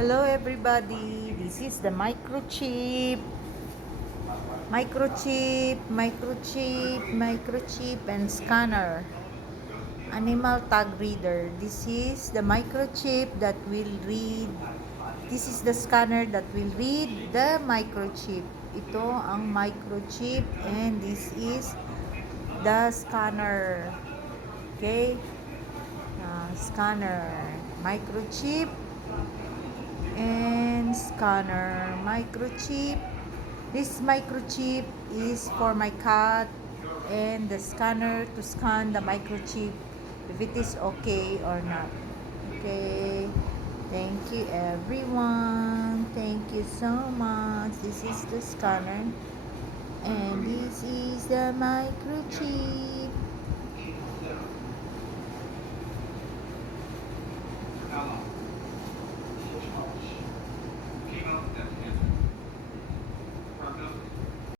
Hello everybody, this is the microchip, and scanner, animal tag reader. This is the microchip that will read, this is the scanner that will read the microchip. Ito ang microchip and this is the scanner. Okay? Scanner, microchip, and scanner. Microchip, this microchip is for my cat, and the scanner to scan the microchip if it is okay or not. Okay, thank you everyone, thank you so much. This is the scanner and this is the microchip.